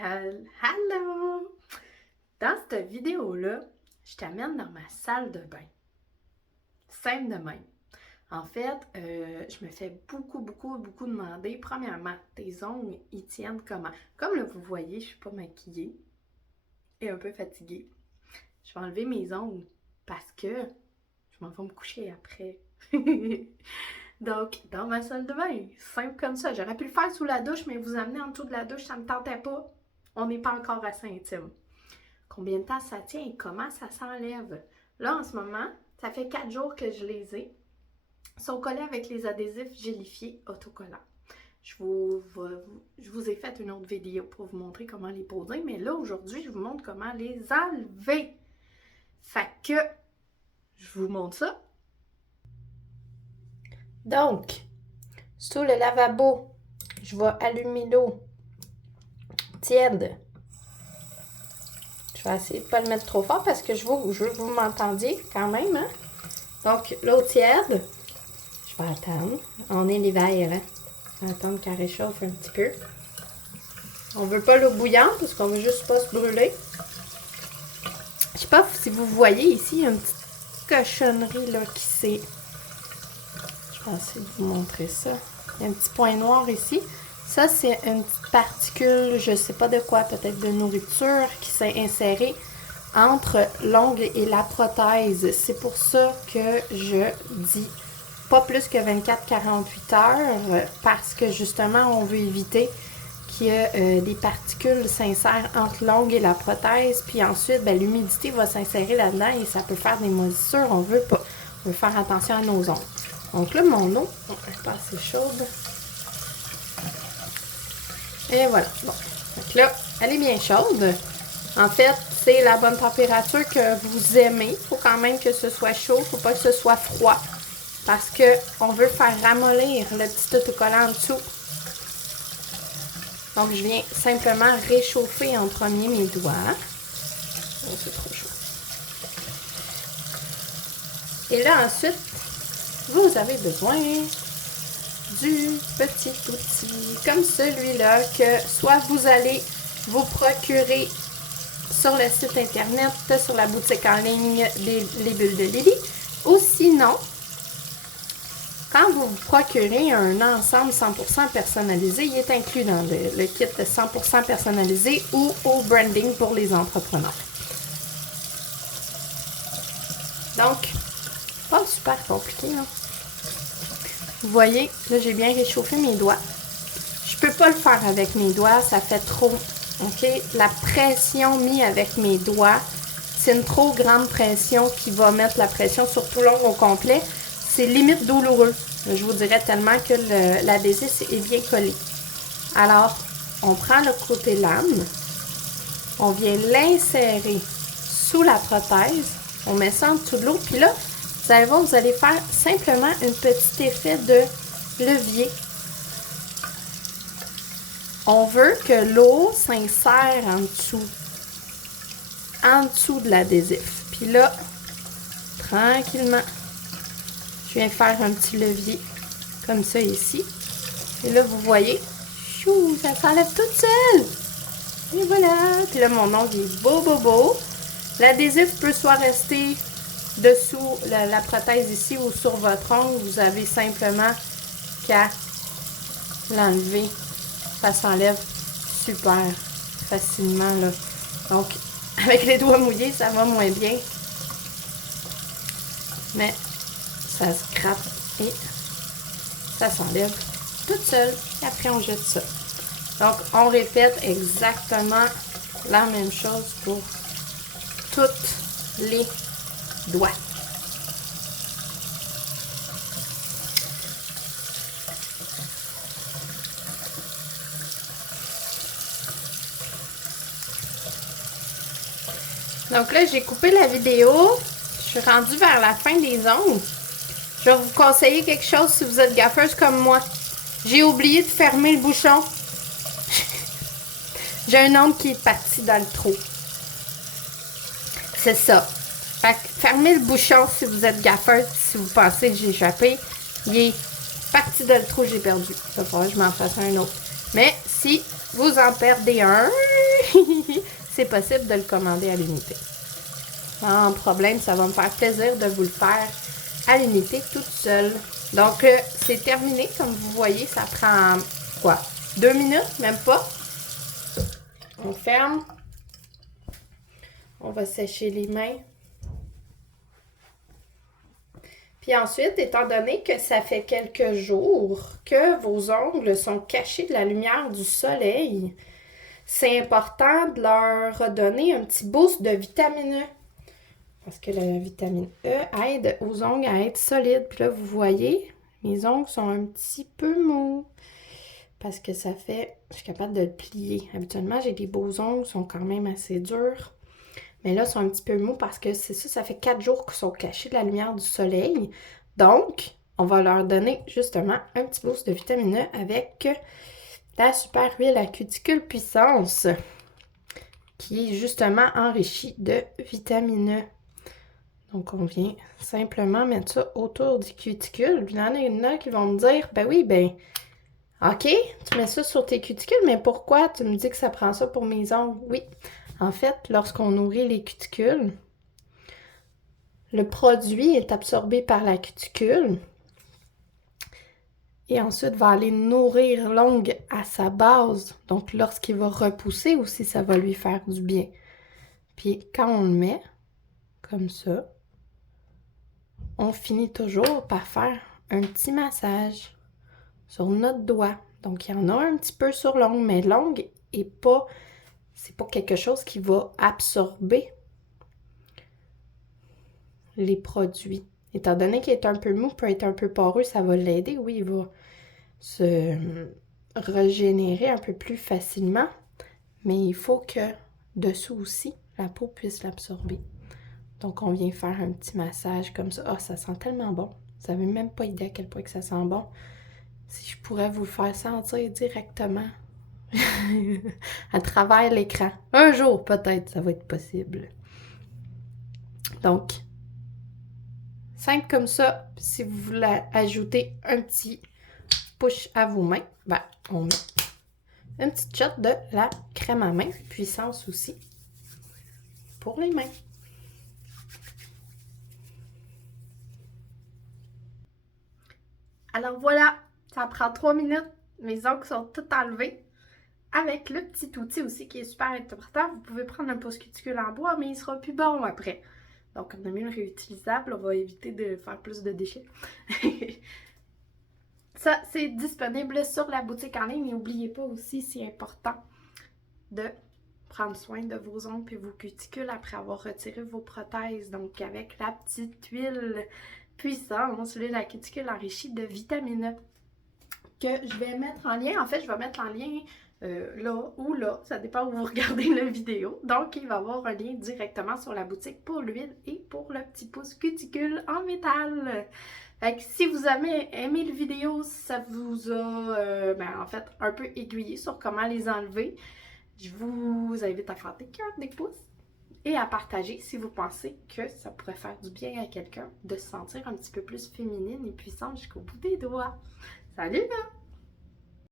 Hello! Dans cette vidéo-là, je t'amène dans ma salle de bain. Simple de même. En fait, je me fais beaucoup demander. Premièrement, tes ongles, ils tiennent comment? Comme là, vous voyez, je suis pas maquillée et un peu fatiguée. Je vais enlever mes ongles parce que je m'en vais me coucher après. Donc, dans ma salle de bain, simple comme ça. J'aurais pu le faire sous la douche, mais vous amener en dessous de la douche, ça ne me tentait pas. On n'est pas encore assez intime. Combien de temps ça tient et comment ça s'enlève? Là, en ce moment, ça fait 4 jours que je les ai. Ils sont collés avec les adhésifs gélifiés autocollants. Je vous ai fait une autre vidéo pour vous montrer comment les poser, mais là, aujourd'hui, je vous montre comment les enlever. Fait que, je vous montre ça. Donc, sous le lavabo, je vais allumer l'eau tiède. Je vais essayer de ne pas le mettre trop fort parce que je veux que vous m'entendiez quand même. Hein? Donc, l'eau tiède, je vais attendre. On est l'hiver, hein? On va attendre qu'elle réchauffe un petit peu. On ne veut pas l'eau bouillante parce qu'on veut juste pas se brûler. Je sais pas si vous voyez ici, il y a une petite cochonnerie là qui s'est... Je vais essayer de vous montrer ça. Il y a un petit point noir ici. Ça, c'est une petite particule, je ne sais pas de quoi, peut-être de nourriture, qui s'est insérée entre l'ongle et la prothèse. C'est pour ça que je dis pas plus que 24-48 heures, parce que justement, on veut éviter qu'il y ait des particules s'insèrent entre l'ongle et la prothèse, puis ensuite, l'humidité va s'insérer là-dedans et ça peut faire des moisissures. On veut pas. On veut faire attention à nos ongles. Donc là, mon eau n'est pas assez chaude. Et voilà. Bon. Donc là, elle est bien chaude. En fait, c'est la bonne température que vous aimez. Il faut quand même que ce soit chaud. Il ne faut pas que ce soit froid. Parce qu'on veut faire ramollir le petit autocollant en dessous. Donc, je viens simplement réchauffer en premier mes doigts. Oh, c'est trop chaud. Et là, ensuite, vous avez besoin du petit outil comme celui-là que soit vous allez vous procurer sur le site internet, sur la boutique en ligne les bulles de Lily, ou sinon, quand vous vous procurez un ensemble 100% personnalisé, il est inclus dans le kit 100% personnalisé ou au branding pour les entrepreneurs. Donc, pas super compliqué, hein? Vous voyez, là, j'ai bien réchauffé mes doigts. Je peux pas le faire avec mes doigts, ça fait trop. OK? La pression mise avec mes doigts, c'est une trop grande pression qui va mettre la pression sur tout l'ongle au complet. C'est limite douloureux. Je vous dirais tellement que l'adhésif est bien collé. Alors, on prend le côté lame, on vient l'insérer sous la prothèse, on met ça en dessous de l'eau, puis là, vous allez voir, vous allez faire simplement un petit effet de levier. On veut que l'eau s'insère en dessous de l'adhésif. Puis là, tranquillement, je viens faire un petit levier comme ça ici. Et là, vous voyez, chou, ça s'enlève toute seule. Et voilà. Puis là, mon ongle est beau. L'adhésif peut soit rester dessous la prothèse ici ou sur votre ongle. Vous avez simplement qu'à l'enlever. Ça s'enlève super facilement, là. Donc, avec les doigts mouillés, ça va moins bien. Mais ça se gratte et ça s'enlève toute seule. Et après, on jette ça. Donc, on répète exactement la même chose pour toutes les doigts. Donc là, j'ai coupé la vidéo. Je suis rendue vers la fin des ongles. Je vais vous conseiller quelque chose si vous êtes gaffeuse comme moi. J'ai oublié de fermer le bouchon. J'ai un ongle qui est parti dans le trou. C'est ça. Fait que fermez le bouchon si vous êtes gaffeuse. Si vous pensez que j'ai échappé, il est parti dans le trou, j'ai perdu. Ça va falloir que je m'en fasse un autre. Mais si vous en perdez un, c'est possible de le commander à l'unité. Sans problème, ça va me faire plaisir de vous le faire à l'unité toute seule. Donc, c'est terminé. Comme vous voyez, ça prend, quoi, 2 minutes, même pas. On ferme. On va sécher les mains. Puis ensuite, étant donné que ça fait quelques jours que vos ongles sont cachés de la lumière du soleil, c'est important de leur redonner un petit boost de vitamine E. Parce que la vitamine E aide aux ongles à être solides. Puis là, vous voyez, mes ongles sont un petit peu mous. Parce que ça fait... Je suis capable de le plier. Habituellement, j'ai des beaux ongles, ils sont quand même assez durs. Mais là, ils sont un petit peu mous parce que c'est ça, ça fait 4 jours qu'ils sont cachés de la lumière du soleil. Donc, on va leur donner justement un petit boost de vitamine E avec la super huile à cuticule puissance qui est justement enrichie de vitamine E. Donc, on vient simplement mettre ça autour du cuticule. Il y en a qui vont me dire, ben oui, ben, ok, tu mets ça sur tes cuticules, mais pourquoi tu me dis que ça prend ça pour mes ongles? Oui. En fait, lorsqu'on nourrit les cuticules, le produit est absorbé par la cuticule et ensuite va aller nourrir l'ongle à sa base. Donc, lorsqu'il va repousser aussi, ça va lui faire du bien. Puis, quand on le met comme ça, on finit toujours par faire un petit massage sur notre doigt. Donc, il y en a un petit peu sur l'ongle, mais l'ongle est pas... C'est pas quelque chose qui va absorber les produits. Étant donné qu'il est un peu mou, peut être un peu poreux, ça va l'aider. Oui, il va se régénérer un peu plus facilement, mais il faut que dessous aussi, la peau puisse l'absorber. Donc, on vient faire un petit massage comme ça. Ah, ça sent tellement bon. Vous n'avez même pas idée à quel point que ça sent bon. Si je pourrais vous le faire sentir directement à travers l'écran. Un jour, peut-être, ça va être possible. Donc, simple comme ça. Si vous voulez ajouter un petit push à vos mains, ben, on met une petite shot de la crème à main, puissance aussi, pour les mains. Alors voilà, ça prend 3 minutes. Mes ongles sont tout enlevés. Avec le petit outil aussi qui est super important, vous pouvez prendre un pouce-cuticule en bois, mais il sera plus bon après. Donc, on a mis le réutilisable, on va éviter de faire plus de déchets. Ça, c'est disponible sur la boutique en ligne. N'oubliez pas aussi, c'est important de prendre soin de vos ongles et vos cuticules après avoir retiré vos prothèses. Donc, avec la petite huile puissance, l'huile à cuticule enrichie de vitamine E que je vais mettre en lien. En fait, je vais mettre en lien là ou là, ça dépend où vous regardez la vidéo. Donc, il va y avoir un lien directement sur la boutique pour l'huile et pour le petit pouce cuticule en métal. Fait que si vous avez aimé la vidéo, ça vous a en fait un peu aiguillé sur comment les enlever, je vous invite à faire des cœurs, des pouces et à partager si vous pensez que ça pourrait faire du bien à quelqu'un de se sentir un petit peu plus féminine et puissante jusqu'au bout des doigts. Salut là!